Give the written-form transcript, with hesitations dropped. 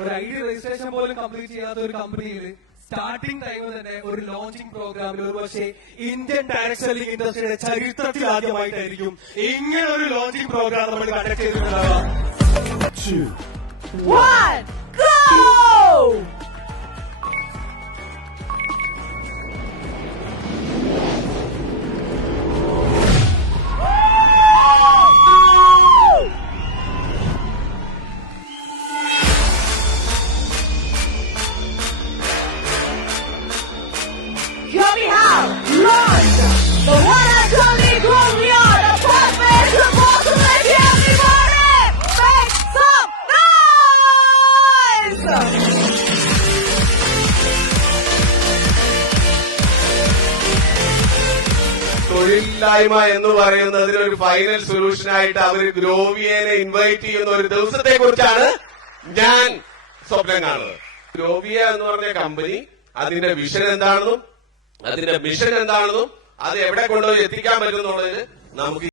ഒരു ID registration പോലും complete ചെയ്യാത്ത ഒരു കമ്പനിയിൽ സ്റ്റാർട്ടിംഗ് ടൈം തന്നെ ഒരു ലോഞ്ചിങ് പ്രോഗ്രാമിൽ ഒരു പക്ഷേ ഇന്ത്യൻ ഡയറക്ട് സെല്ലിംഗ് ഇൻഡസ്ട്രിയുടെ ചരിത്രത്തിൽ ആദ്യമായിട്ടായിരിക്കും ഇങ്ങനെ ഒരു ലോഞ്ചിങ് പ്രോഗ്രാം നമ്മൾ conduct ചെയ്തിട്ടുണ്ടാവുക. 2, 1, go! Show me how! Launch! The one and only Gloria! The perfect supposed to make everybody make some noise! തൊഴിലില്ലായ്മ എന്ന് പറയുന്നതിന് ഒരു ഫൈനൽ സൊല്യൂഷനായിട്ട് അവർ ഗ്രോവിയനെ ഇൻവൈറ്റ് ചെയ്യുന്ന ഒരു ദിവസത്തെ കുറിച്ചാണ് ഞാൻ സ്വപ്നം കാണുന്നത്. ഗ്രോവിയ എന്ന് പറഞ്ഞ കമ്പനി അതിന്റെ വിഷൻ എന്താണെന്നും അതിന്റെ മിഷൻ എന്താണെന്നും അത് എവിടെ കൊണ്ടുപോയി എത്തിക്കാൻ പറ്റുന്നുള്ളതിന് നമുക്ക്